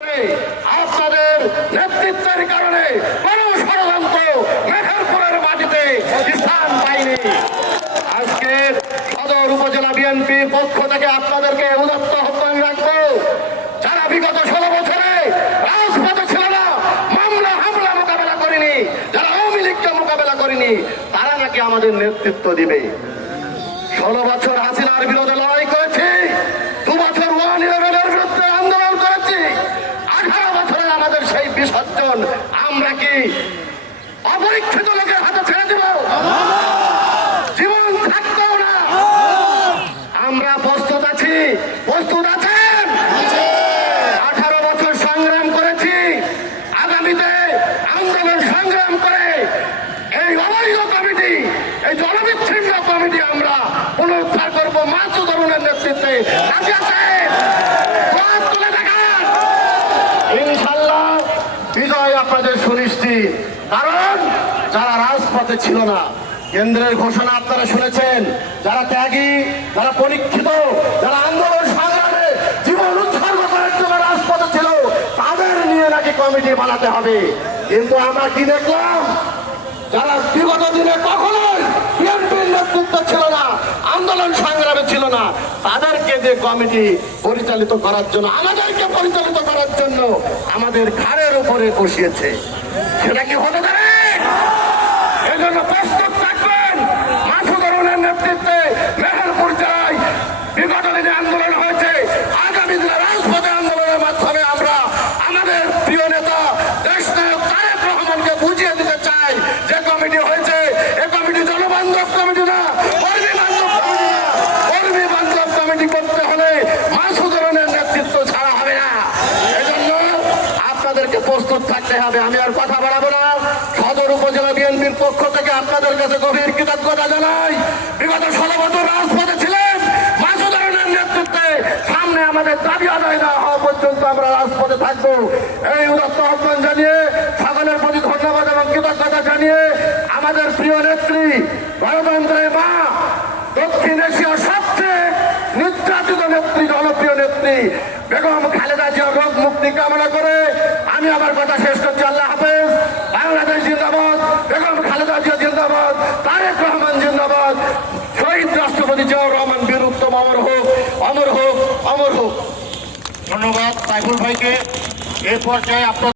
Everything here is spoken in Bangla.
আপনাদের নেতৃত্বের কারণে কোন ষড়যন্ত্র মেহেরপুরের মাটিতে স্থান পায়নি। আজকে সদর উপজেলা বিএনপির পক্ষ থেকে আপনাদেরকে উদাত্ত আহ্বান রাখবো, যারা বিগত 16 বছরে রাজপথে ছিল না, মামলা হামলা মোকাবেলা করেনি, যারা আওয়ামী লীগকে মোকাবেলা করেনি, তারা নাকি আমাদের নেতৃত্ব দিবে। 16 বছর হাসিনার বিরুদ্ধে লড়াই করেছি, 2 বছর 1-11-এর বিরুদ্ধে আন্দোলন করেছি, 18 বছরের আমাদের সেই বিসর্জন আমরা কি অপরীক্ষিত লোকের হাতে ছেড়ে দিব? জীবন থাকতেও না। আমরা প্রস্তুত আছি, প্রস্তুত আছেন। 18 বছর সংগ্রাম করেছি, আগামীতে আন্দোলন সংগ্রাম করে এই অবৈধ কমিটি, এই জনবিচ্ছিন্ন কমিটি আমরা পুনরুদ্ধার করবো মাসুদ আরমানের নেতৃত্বে। তুলে দেখান, ইনশাল্লাহ বিজয় আপনাদের সুনিশ্চিত। কারণ যারা রাজপথে ছিল না, কেন্দ্রের ঘোষণা আপনারা শুনেছেন, যারা ত্যাগী, যারা পরীক্ষিত, যারা আন্দোলন সংগ্রামে জীবন উৎসর্গ করার জন্য রাজপথে ছিল, তাদের নিয়ে নাকি কমিটি বানাতে হবে। কিন্তু আমরা কি দেখলাম, যারা বিগত দিনে কখনোই বিএনপির নেতৃত্ব ছিল না, আন্দোলন সংগ্রামে ছিল না, তাদেরকে যে কমিটি পরিচালিত করার জন্য, আমাদেরকে পরিচালিত করার জন্য আমাদের ঘাড়ের উপরে বসিয়েছে, সেটা কি হতে পারে? এই জন্য প্রস্তুত থাকবেন। মাসুদ আরমানের নেতৃত্বে মেহেরপুর জেলায় বিগত দিনে আন্দোলন হয়েছে, আগামী দিনে রাজপথে আন্দোলনের মাধ্যমে আমরা আমাদের প্রিয় নেতা দেশনায়ক তারেক রহমানকে বুঝিয়ে দিতে চাই যে কমিটি হয়েছে, এ কমিটি জনবান্ধব কমিটি না, কর্মী বান্ধব কমিটি না। কর্মী বান্ধব কমিটি করতে হলে মাসুদ আরমানের নেতৃত্ব ছাড়া হবে না। এজন্য আপনাদেরকে প্রস্তুত থাকতে হবে। আমি আর কথা বাড়াবো না। সদর উপজেলা বিএনপির পক্ষ থেকে আপনাদের কাছে গভীর কৃতজ্ঞতা জানাই। বিগত 16 বছর রাজপথে ছিলেন, মাসুদ আরমানের নেতৃত্বে সামনে আমাদের দাবি আদায় না হওয়া পর্যন্ত আমরা রাজপথে থাকবো। এই উদাত্ত আহ্বান জানিয়ে, সকলের প্রতি ধন্যবাদ এবং কৃতজ্ঞতা জানিয়ে, আমাদের প্রিয় নেত্রী, গণতন্ত্রের মা, দক্ষিণ এশিয়ার সবচেয়ে নির্যাতিত নেত্রী, জনপ্রিয় নেত্রী বেগম খালেদা জিয়ার রোগ মুক্তি কামনা করে আমি আমার কথা শেষ করছি। আল্লাহ হাফেজ। বাংলাদেশ জিন্দাবাদ, বেগম খালেদা জিয়া জিন্দাবাদ, তারেক রহমান জিন্দাবাদ, শহীদ রাষ্ট্রপতি জিয়াউর রহমান বীর উত্তম অমর হোক, অমর হোক, অমর হোক। ধন্যবাদ সাইফুল ভাইকে। এ পর্যায়ে আপনার